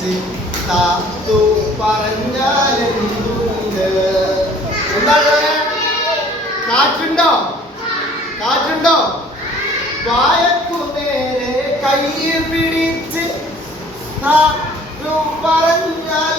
പിടിച്ച് താത്തു പറഞ്ഞാലെന്തുണ്ട്? എന്താണ് കാറ്റുണ്ടോ? കാറ്റുണ്ടോ? വായക്കു നേരെ കൈ പിടിച്ച് പറഞ്ഞാൽ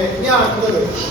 കൈ പിടിച്ച് താത്തു പറഞ്ഞാലെന്തുണ്ട് കാറ്റ് വായക്ക് നേരെ